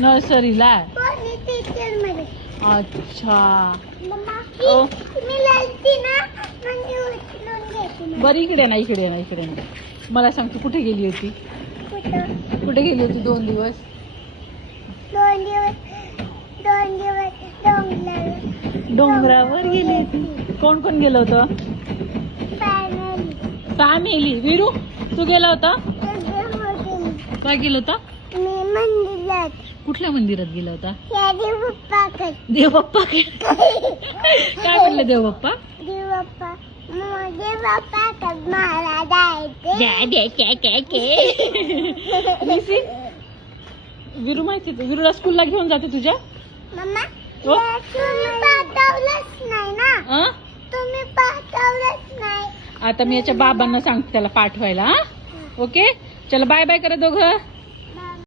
नर्सरीला. Teacher अच्छा. Mamma मी लालती ना म्हणजे उचलून घेते. बरं इकडे ना, इकडे ना, इकडे ना. मला सांग तू कुठे गेली होती? कुठे गेली होती 2 दिवस? 2 दिवस डोंगरावर गेली होती. कोण कोण गेलं होतं? फॅमिली. विरू तू गेला होता? काय गेलं होता? मी मंदिरात. कुठल्या मंदिरात गेला होता? देवबाप्पा. देवबाप्पा. काय म्हणलं देवबाप्पा? देवबाप्पा मला जायचे. विरू माहिती विरूला स्कूलला घेऊन जाते तुझ्या? मम्मा हो? तुम्ही पाठवलंच नाही ना. तुम्ही पाठवलंच नाही. आता मी याच्या बाबांना सांगते त्याला पाठवायला. हा ओके चला बाय बाय करा दोघं.